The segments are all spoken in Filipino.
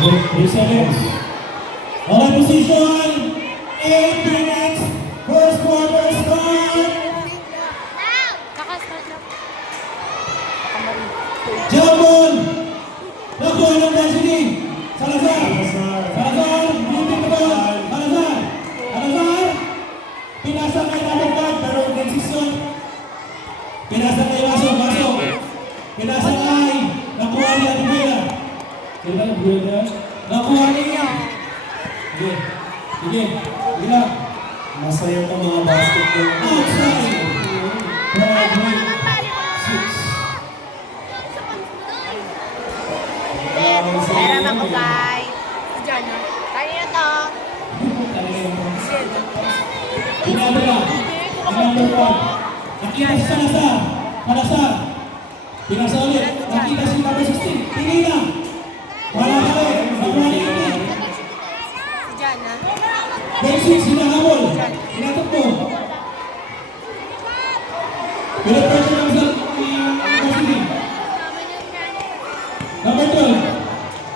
3 seconds. Okay, position. 8 minutes. First quarter start. Kaka-start lang. Jambon. Nakuha ng density. Salazar. Salazar. Beauty ko doon. Salazar. Salazar. Pinasa kay number 5 pero decision. Pinasa kay Vaso. Pinasa kay nakuha niya ang Buena. Sila ang Buena. Nakuha niya. Sige. Sige. Sige lang. Masaya pa mga basketball. Outside. Break. 6. Meron ako guys. Diyan. Kaya to. Number 1. Nakita si Salazar. Salazar. Pinasa ulit. Nakita si number 16. Pili na. Wala ka rin. Nakuha niya ulit. Diyan na. Basic, sinahabol. Tinatakbo. Pinapressure lang sa Cassidy. Number 12.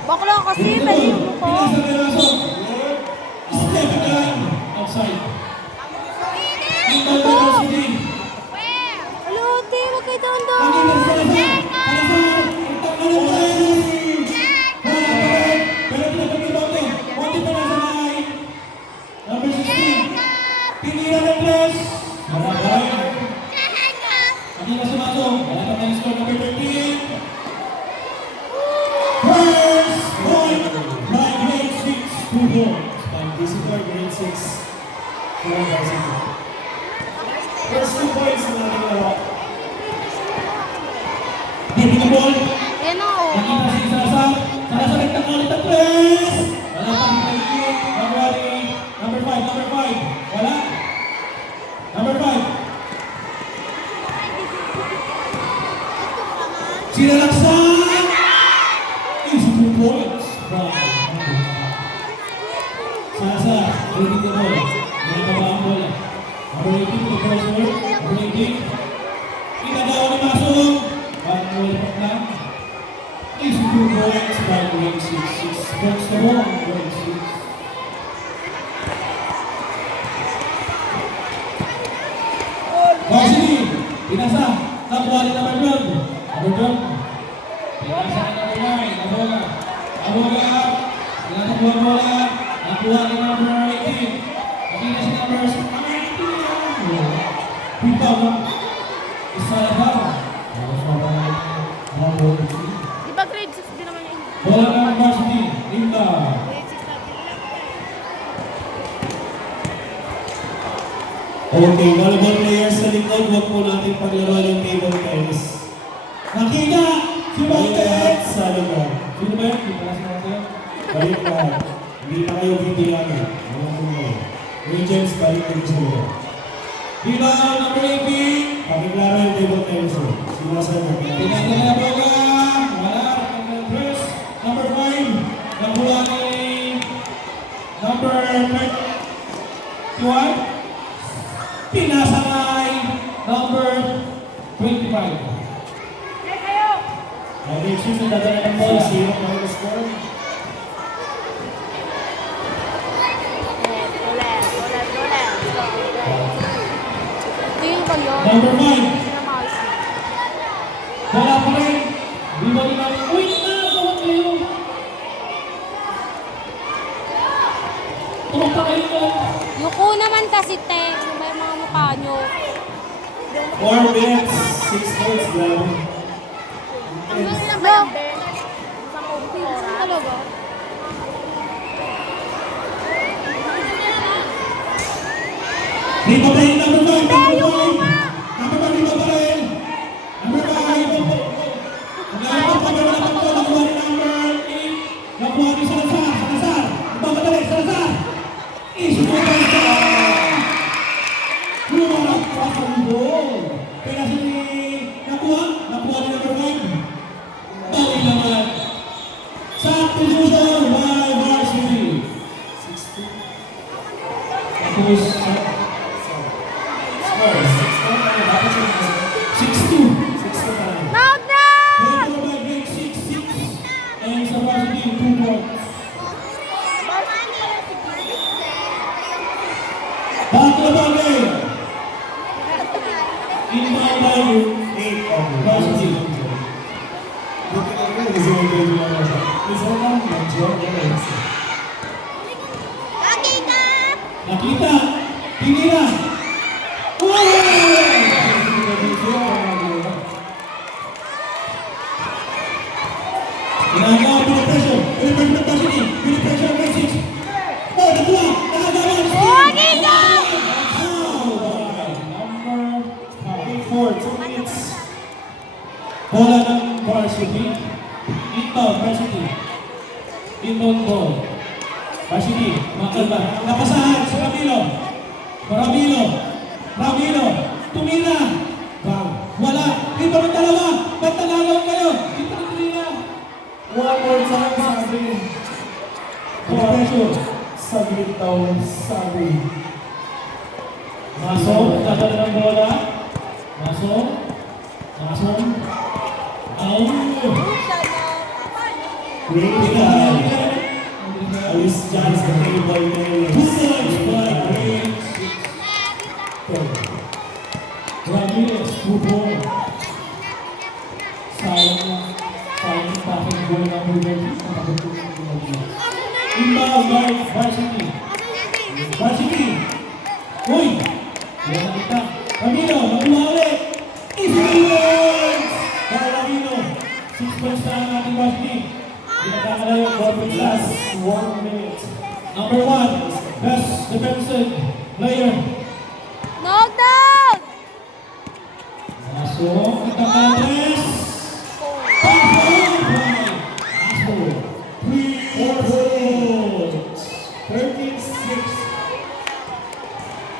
Bakla kasi, mali mo ko. Pinasa kay Raso. Step down. Outside. Number 13. Hello, te, wag kayo doon. Nakita si Salazar. Salazar. Itak na lang tayo. Wala ka rin. Pero pinapag-ibang to. Konti pa nasa line. Number 16. Pinira ng press. Maragay. Hindi na sumasok. Wala pa tayong score. Number 13. First point by grade 6 to 4. Visitor grade 6. Mga basketball. First 2 points na natin laro. Bibi na ball. Ayan o. Nakita si Salazar. Salazar nagtaka ulit ang press. Wala pa ni Paikit. Number 5. Number 5. Wala. Number 5. Sinalaksan. Easy 2 points. Salazar. Ready to ball. Nakababa ang bola. Number 18 to cross court. Number 18. Inagawa ni Masong. One-way pack lang. Easy 2 points by grade 6. 6 points to 1. Grade 6. Varsity. Pinasa. Nakuha ni number 12. Number 12. Pinasa ni number 9. Aboga. Aboga. Tinatakbo ang bola. Nakuha ni number 18. Nakita si number 18. Rebound. Isa na ba? Di ba grade 6 din naman yun? Bola ng Varsity. Linda. Grade 6 natin lang. Okay, volleyball players sa likod, huwag po natin paglaro yung table tennis. Nakita. Si Balik Bates. sa lugar. Sino ba yun? Hindi pala sinasabi. Balik ka. Hindi na kayo bibigyan. Ano po mo? Regents, balik kayo sa lugar. Rebound number 18. Pakiklaro yung table tennis. Sinasabi. Pinasa ni Aboga. Wala. Number 3. Number 5. Nakuha ni number 21. Pinasa kay number 25. Ay, Regents, ang dadala ng bola. 0 pa yung score. Tingin ko yun. Number 5. Hindi na maayos yun. Wala pa rin. Di ba di ba? Uy, tawag kayo. Tumak pa kayo ko. Yuko naman kasi, te. Ano ba yung mga mukha nyo? 4 minutes, 6 points, grabe. Bro. Talaga? Di ba ba yung number 5? Number 5. Tayo mo nga. Number 5, di ba pa rin? Number 5. Nakuha pa rin naman ito. Nakuha ni number 8. Nakuha ni Salazar. Salazar. Ipapadali. Salazar. Issue ko pa ito. Lumarap pa sa ball. Pinasa ni nakuha. Nakuha ni number 5. Bali naman. Substitution by Varsity. 16. Tapos, Score, 6 points. Dapat siya 6-2. 6 pa lang. Knock na! Number 5, 6-6. And sa Varsity, 2 points. medyo lumabasa. Isa lang, medyo lumabasa. Nakita. Tinira. Ginagawa, pinipressure. Pinipressure ng Varsity. Pinipressure ng grade 6. Oh, nakuha. Nakagawa. Number 4, 2 minutes. Bola ng Varsity. Inbound, Varsity. Inbound ball. Varsity, makalba. Napasahan si Ramilo. Ramilo. Tumira. Bang. Wala. Dito ng dalawa. Ba't nalalaw kayo? Dito ng tumira. One more time, sabi. Pinipressure. Saglit daw, sabi. Masong, tatalo ng bola. Masong. Great guy. Alis dyan sa table nila. 2 points by grade 6. Ramirez, 2 points. Sayang yung passing goal ng Ramirez. Inbound by Varsity. Uy! Yan nakita. Ramiro, makuha ulit. Easy points! By Ramiro. 6 points na ang ating Varsity. Pinagkakalayo, 4 points last. 1 minute. Number 1, best defensive player. Knockdown! Maso, nagkakalas.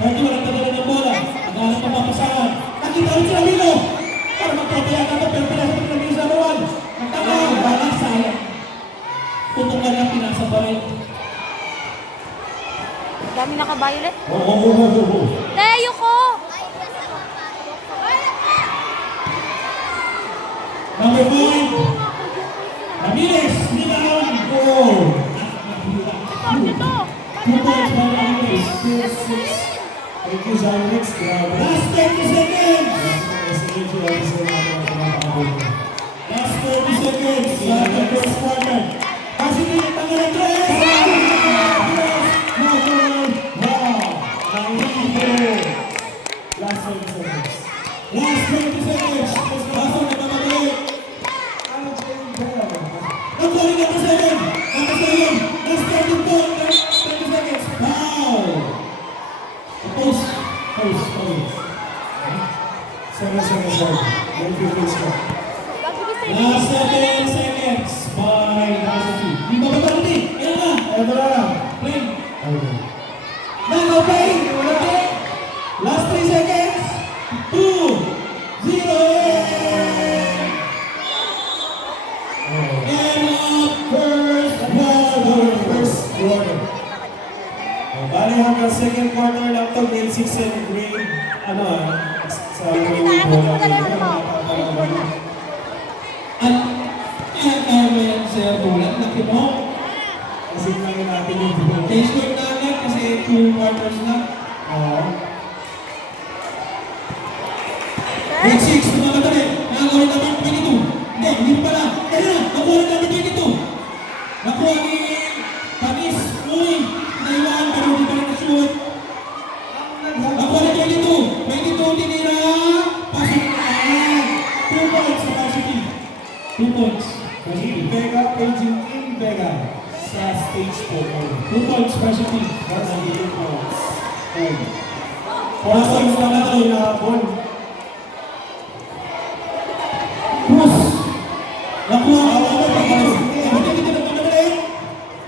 31 ang tagalan ng bola. Naghahanap ng papasahan. Nakita rin si Ramilo. Para magpapayagan ito, pero pinasa ng Ramilo sa bawal. Nagtakaw, wala, sayang. Tutukan lang, pinasa pa rin. Dami naka-violet. Oh. Tayo ko! Number 5, Ramirez, rebound, goal. Dito! 2 points by Ramirez. Thank you, Alex. Grabe. Last 30 seconds. Last 30 seconds. Sa ating first quarter. Varsity, tanggal ang 3. Last 7 seconds. Last 20 seconds. Baso na kamadali. Nagkuling number 7. Number 7. Last 30 points. 30 seconds. Foul. Post. Thank you, Christopher. Last 7 seconds by Varsity. Di ba Varsity? Ayan na. Ito na lang. Play. Okay. Now play. Last 3 seconds. 2, 0. End of first quarter. First quarter. Bali hanggang second quarter lang to, grade 6 and grade, sa Ano yan, Sir Bulan? Laki mo? Kasi lang natin yung buho. Case score na agad kasi 2 quarters na. Oo. Grade 6, tumamadali. Nakakawin naman 22. Hindi pala. Kaya na, nakuha na namin 22. Nakuha ni Panis. Uy, naiwan pero hindi pa rin na-shoot. Nakuha na 22. 22 tinira. Pasok na. 2 points sa Varsity. 2 points. Team Vega, paging Team Vega sa stage 4. 2 points Varsity. Varsity points. Pasok Pasok na na natin. natin hapon. Cruz. Nakuha ang number 22. Number 22 na pamadali.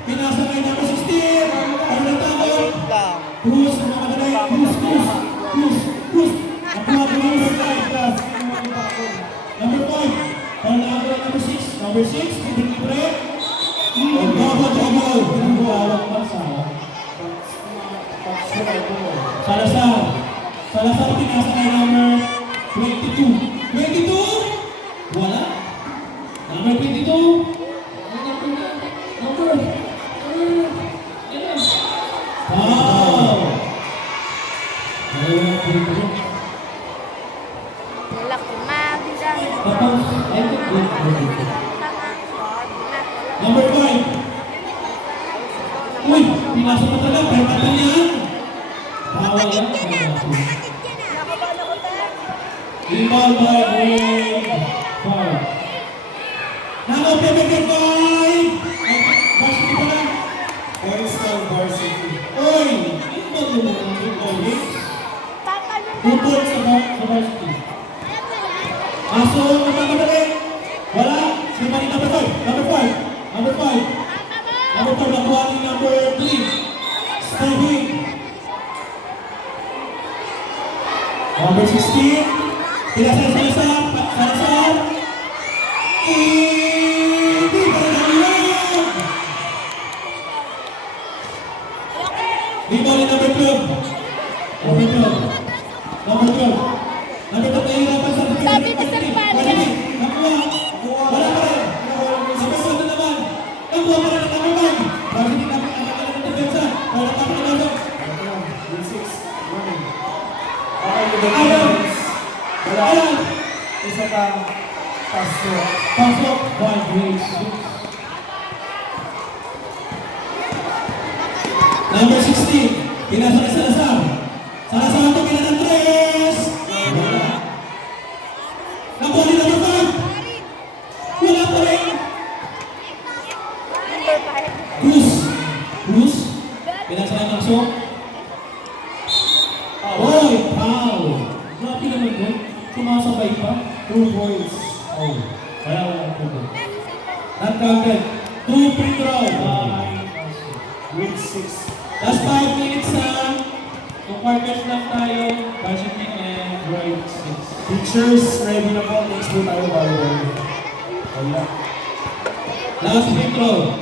Pinasa kay number 16. Ano na tawag? Cruz na pamadali. Cruz. Nakuha ang number 5. Number 5. Para na ako number 6. Number 6. Libre. Double. Pinagbuawag pa sa Salazar pinasa kay number 22. 22? Wala. Number 22. Number. Wow. Lalaki mabida. Tapos, ito. Number 5. Uy, pinasok na talaga. Pero patan yan. Bawal yan. Rebound by grade 5. Nano, pepeke 5. Varsity pa lang. Points ng varsity. Uy, rebound mo naman. Rebound, eh. 2 points sa varsity. Aso, nagkamadali. Wala. Sino ni number 5? Number 5. Number 5. Number 5, nakuha ni number 3. Steven. Number 16. Pinasa Salazar. Salazar. Hindi pa nalilog. Rebound ni number 12. Number 12. Number 12. Number 12 nahihirapan sa Sabi ni Sir Padre. Nakuha. Wala pa rin. Number 12 na naman. Nakuha pa rin ang number 1. Bakit hindi namin nakakala ng depensa? Wala pa rin ang number. Grade 6. Running. Okay, to the Ayaw. defense. Wala. Ayaw. Isa pa. Pasok. Pasok. 1 grade 6. Number 16. Pinasa ni Salazar. Salazar ang tumila ng 3. Wala. Nakuha ni number 5. Wala pa rin. Cruz. Cruz. Pinasa ni Maxo. Oy, foul. Grabe naman doon. Sumasabay pa. 2 points. Oh, wala po. Not counted. 2 free throw. Grade 6. Last 5 minutes na. 2 quarters lang tayo. Varsity and grade 6. Teachers, ready na po. Next po tayo volleyball. Wala. Last free throw.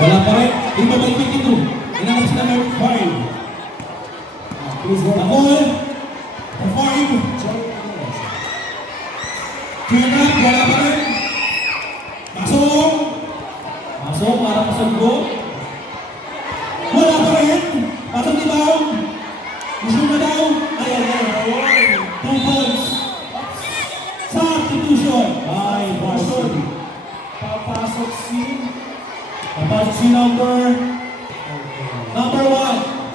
Wala pa rin. Lima by 22. Inanap si number 5. Please go. Nakol. The 5. Pinap. Wala pa rin. Masok. Masok. Para pasagbo. Wala pa rin. Pasok ni Baum. Gusto na daw. Ayan. 2 points. Substitution. Ay, varsity. Papasok si... Papasok si number 1,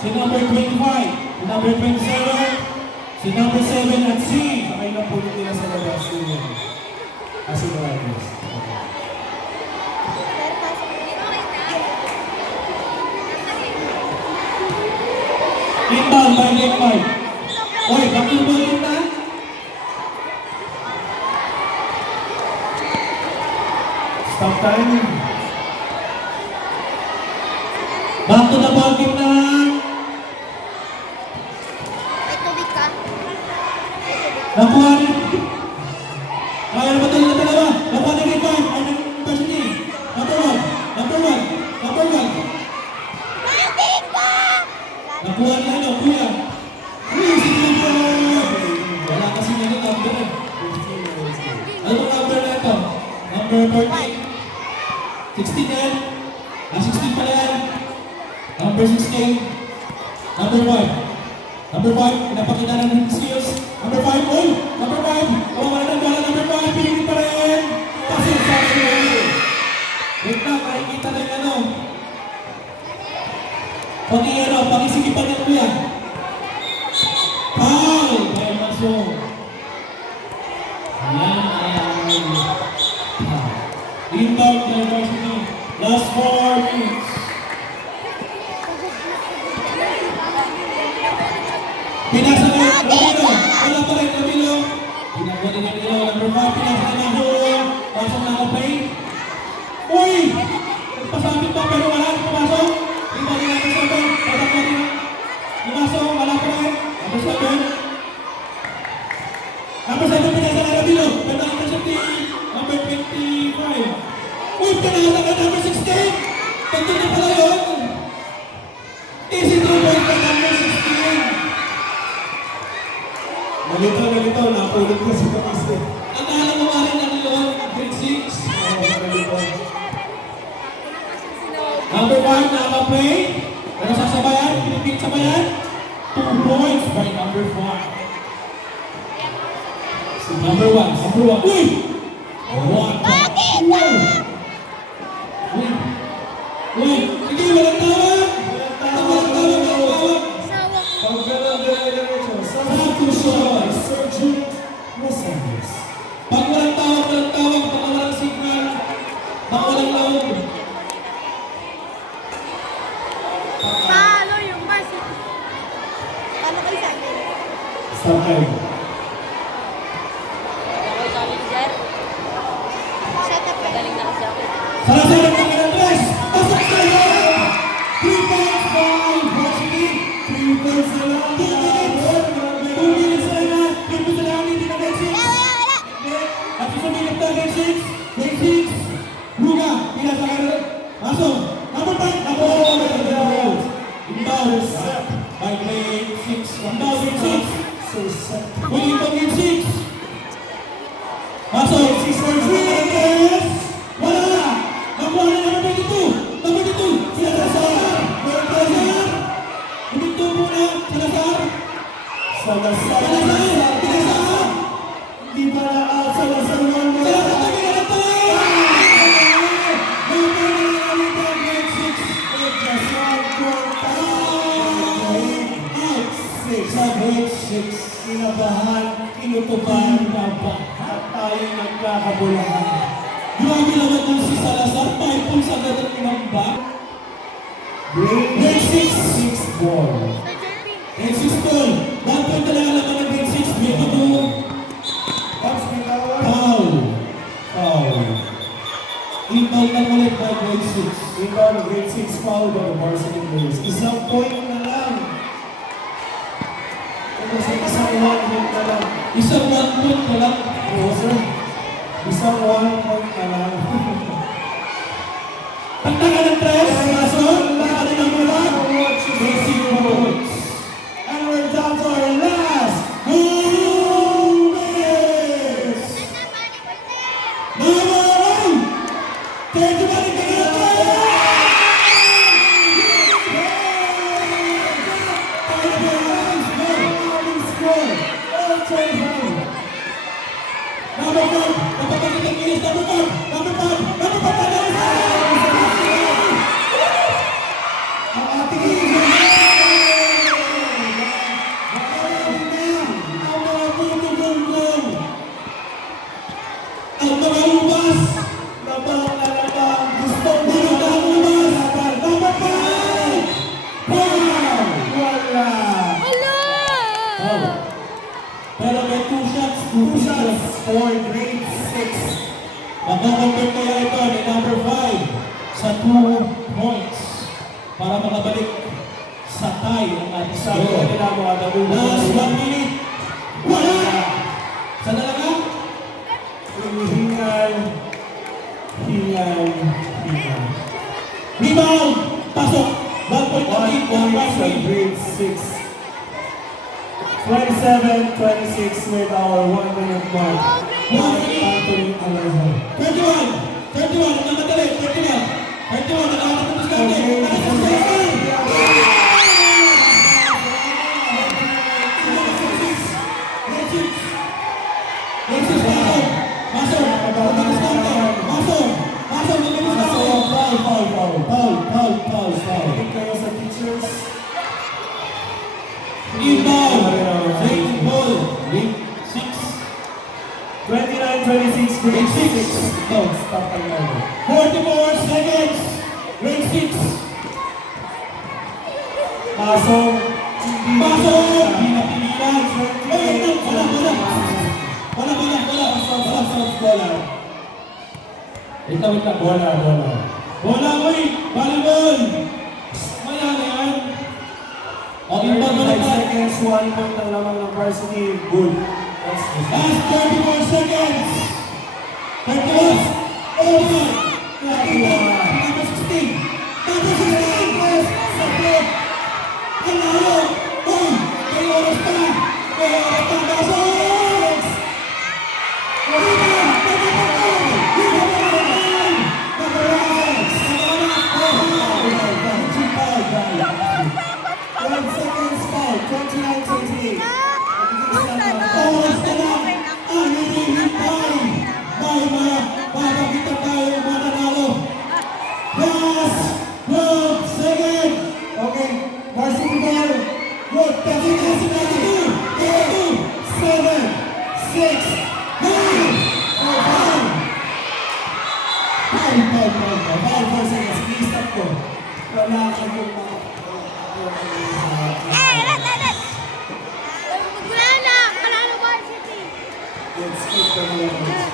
si number 25, si number 27, si number 7 at si Sakay na po nila sa labas yun. Asigurados. inbound by game 5. Oy, bakit mo rin na? Stop time. Back to the ball game na. Nakuha rin. Kaya naman tayo na dalawa. Nakuha rin game 5. Ay, ng varsity. Number 1. Number 1. Number 1. Nakuha rin ano, kuya. Uy, si Clifford. Wala kasi nga yung number. Ano bang number na ito? Number 14. 16 yan. 16 pala yan. Number 16. Number 5. Number 5. Pinapakita na ng skills. Number 5. Oy! Number 5. Oh, wala na bala. Number 5. Pinigil pa rin. Kasi sa akin. Wait na. Nakikita na yung ano. Pakisikipan niya kuya. Foul! Dahil maso. Yan ang inbound na varsity. Last 4 minutes. Pinasa na yung Ramiro. Wala pa rin Ramiro. Pinagawa ni Ramiro. Number 5. Pinasa na yung pasok na ako play. Uy! Nagpasabit pa pero wala rin pumasok. Iba ni number 7. Patak pa rin. Pumasok. Wala pa rin. Number 7. Number 7 pinasa na Ramiro. Pero number 17. Number 25. Uy! Pinasa na number 16. Tagto na pala yun. Easy 2 points by number 16. Nalito. Napulog ko sa kapiste. Akala mo nga rin ano yun, grade 6. Number 1, nakaplay. Pero sasabayan, Philippine sabayan. 2 points by number 5. Number one. Uy! One. Uy! Sige, walang tawag! Walang tawag! Sawa. Pag walang tawag, baka walang signal, baka walang laog. Talo yung varsity. Talo kayo sa akin. Stop time. Okay, challenger. Shut up. Magaling na kasi ako. Salazar ang kami ng tres! Pasok sa iyo! 3 points by Varsity! 3 points na lang! 2 minutes! 2 minutes na lang! 3 points na lang! Hindi na grade 6! At susumilit na grade 6! Grade 6! Ruga! Pila sa kanan! Pasok! Number 5! Ako! Inbound! By grade 6! Inbound grade 6! Winning by grade 6! Pasok! 6 for 3! Wala! Nakuha na number 22! Number 22! Sila Salazar! Salazar! Huminto muna! Salazar! Salazar! Hindi pa na-out! Salazar! Salazar! Kami na ito! Number 9 grade 6! Just one more time! Out! 6 sa grade 6! Kinabahan, kinutuban, at tayo nagkakabulahan. Grabe naman kung si Salazar, 5 points agad at umamba. Grade 6 ball. Grade 6 ball. 1 point talaga naman ng grade 6. Grade 2. Foul. Foul. Inbound na ulit by grade 6. Inbound of grade 6 foul by the varsity players. Isang point na lang. Isang 1 point na lang. Isang 1 point na lang. Oo, sir. Isang 1 point na lang. Pagtaka ng tres. Pasok. Pagtaka ng number 1. Basic points. And we're down to our last 2 minutes. Number 1. 31 in the Number 5. Napapagod ang inis. Number 5. Number 5. Number 5. Ang ating inis. Ang mga puto-gulgong. Ang mga ubas. Labang na labang. Gustong mga ubas. Number 5. Wala. Hala! Pero may 2 shots. 2 shots for grade 6. Magkakompare kaya ito ni number 5 sa 2 points para makabalik sa tie ang ating Sabi ko score. nila mga dabugo. Last 1 minute. Wala! Sa talaga? Hingal. Rebound! Pasok! 1 point 1 point sa grade 6. 27-26 with our 1 minute mark. 1 minute. Anthony Alonso. 31! 31! Ang namadali! 31! 31! Nakakatapos ka natin! Thank kayo sa teachers. Inbound! Second ball! Lead 6. 29-26 grade 6. No, stop tayo na. 44 seconds! Grade 6. Pasok. Pasok! Hindi na pinilan. Wala. Ito, wait lang. Bola, wait! Volleyball! Maya na yan. O, inbound 35 balikan. seconds, 1 point ang lamang ng varsity. Good. That's the Last 34 seconds! 31! Over! 31! Number 16! Number 16! Yes! Support! Ang laro! Uy! May oras pa! May oras pa! Pasok! Lima! Number 5! Number 12 seconds foul. 29-28. Oras na lang! Ang 6, 9, 5, 4 seconds. I-stop ko. Wala ka yung mga... Let's keep the moments.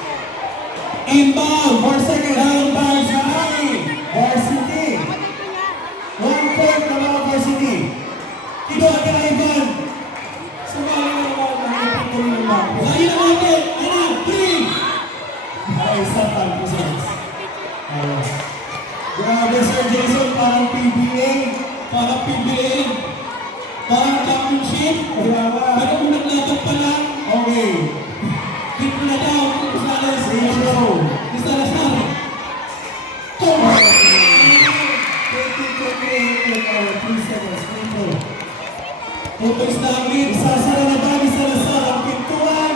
Inbound, 4 seconds. Downbound sa Ari. Varsity. 1 point na mga varsity. Kinuha ka na Ivan. Sumali na naman. Nakipagpuli naman. Ayun na natin. Ayun na. 3. Ay, sa time seconds. Grabe, Sir Jason. Parang PBA. Parang PBA. Parang championship. Pero unang laban pa lang. Okay. Hit mo na daw. Gonzales. Gonzales. Come on. 3 seconds. Pupos na ang lead. Sasara na ba? Salazar ang pintuan.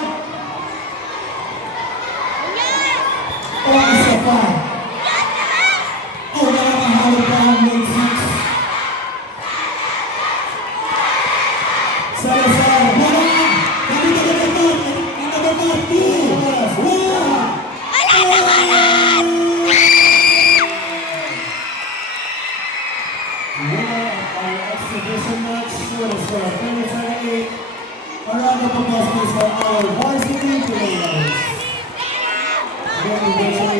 O isa pa. O nakakahawag pa ang grade 6. Salazar. Marang. Dali ka na ito. Number 2. 1. Winner of our exhibition match with a score of 27-8. A round of applause please for our varsity players. Congratulations.